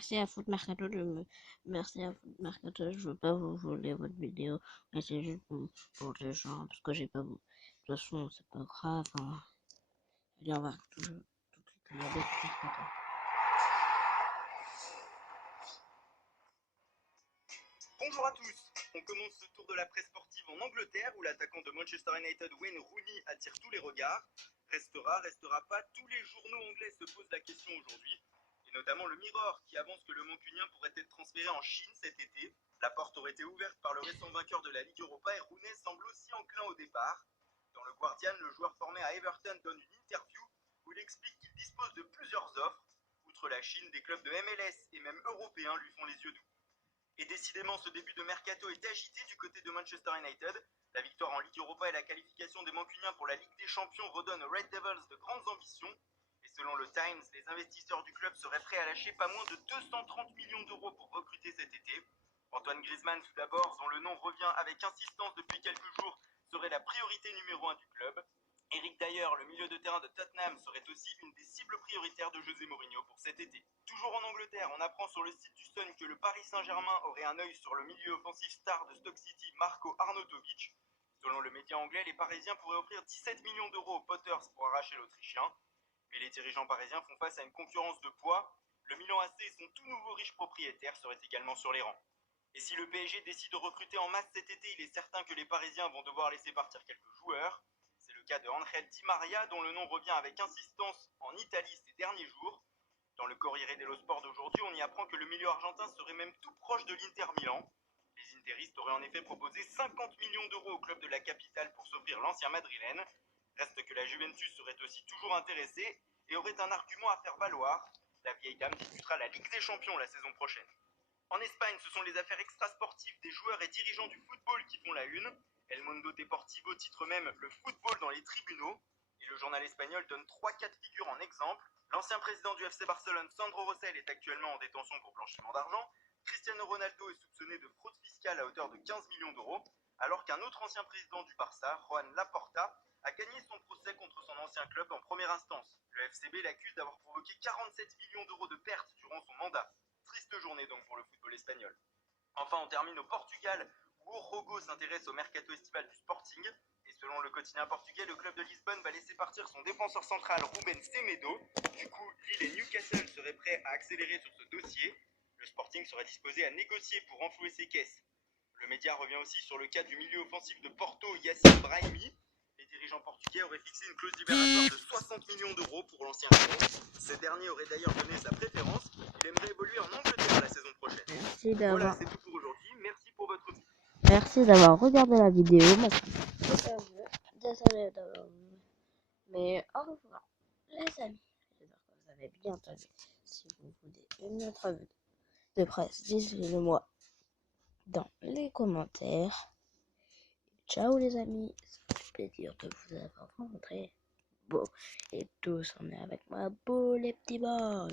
merci à Foot Mercato merci à Foot Mercato, je veux pas vous voler votre vidéo, mais c'est juste pour les gens, parce que j'ai pas vous. De toute façon, c'est pas grave, hein. Allez, on va tout regarder Foot Mercato. Bonjour à tous, on commence ce tour de la presse sportive en Angleterre où l'attaquant de Manchester United Wayne Rooney attire tous les regards. Restera pas, tous les journaux anglais se posent la question aujourd'hui, et notamment le Mirror qui avance que le Mancunien pourrait être transféré en Chine cet été. La porte aurait été ouverte par le récent vainqueur de la Ligue Europa et Rooney semble aussi enclin au départ. Dans le Guardian, le joueur formé à Everton donne une interview où il explique qu'il dispose de plusieurs offres. Outre la Chine, des clubs de MLS et même européens lui font les yeux doux. Et décidément, ce début de mercato est agité du côté de Manchester United. La victoire en Ligue Europa et la qualification des Mancuniens pour la Ligue des Champions redonnent aux Red Devils de grandes ambitions. Et selon le Times, les investisseurs du club seraient prêts à lâcher pas moins de 230 millions d'euros pour recruter cet été. Antoine Griezmann, tout d'abord, dont le nom revient avec insistance depuis quelques jours, serait la priorité numéro 1 du club. Eric Dyer, le milieu de terrain de Tottenham, serait aussi une des cibles prioritaires de José Mourinho pour cet été. Toujours en Angleterre, on apprend sur le site du Sun que le Paris Saint-Germain aurait un œil sur le milieu offensif star de Stoke City, Marco Arnautovic. Selon le média anglais, les Parisiens pourraient offrir 17 millions d'euros aux Potters pour arracher l'Autrichien. Mais les dirigeants parisiens font face à une concurrence de poids. Le Milan AC et son tout nouveau riche propriétaire seraient également sur les rangs. Et si le PSG décide de recruter en masse cet été, il est certain que les Parisiens vont devoir laisser partir quelques joueurs. C'est le cas de Angel Di Maria, dont le nom revient avec insistance en Italie ces derniers jours. Dans le Corriere dello Sport d'aujourd'hui, on y apprend que le milieu argentin serait même tout proche de l'Inter Milan. Les interistes auraient en effet proposé 50 millions d'euros au club de la capitale pour s'offrir l'ancien madrilène. Reste que la Juventus serait aussi toujours intéressée et aurait un argument à faire valoir. La vieille dame disputera la Ligue des Champions la saison prochaine. En Espagne, ce sont les affaires extrasportives des joueurs et dirigeants du football qui font la une. El Mundo Deportivo titre même le football dans les tribunaux. Et le journal espagnol donne 3 cas de figure en exemple. L'ancien président du FC Barcelone, Sandro Rosell, est actuellement en détention pour blanchiment d'argent. Cristiano Ronaldo est soupçonné de fraude fiscale à hauteur de 15 millions d'euros, alors qu'un autre ancien président du Barça, Joan Laporta, a gagné son procès contre son ancien club en première instance. Le FCB l'accuse d'avoir provoqué 47 millions d'euros de pertes durant son mandat. Triste journée donc pour le football espagnol. Enfin, on termine au Portugal, où Rogo s'intéresse au mercato estival du Sporting. Et selon le quotidien portugais, le club de Lisbonne va laisser partir son défenseur central Ruben Semedo. Du coup, Lille et Newcastle seraient prêts à accélérer sur ce dossier. Le Sporting serait disposé à négocier pour renflouer ses caisses. Le média revient aussi sur le cas du milieu offensif de Porto, Yassine Brahimi. Les dirigeants portugais auraient fixé une clause libératoire de 60 millions d'euros pour l'ancien héros. Ce dernier aurait d'ailleurs donné sa préférence. Il aimerait évoluer en Angleterre la saison prochaine. Voilà, c'est tout pour aujourd'hui. Merci pour votre vie. Merci d'avoir regardé la vidéo. Désolé d'avoir vu. Mais au revoir, les amis. J'espère que vous avez bien entendu. Si vous voulez une autre vue de presse, dites-le moi dans les commentaires. Ciao les amis, ça fait plaisir de vous avoir rencontré. Bon, et tous on est avec moi, beau les petits boys.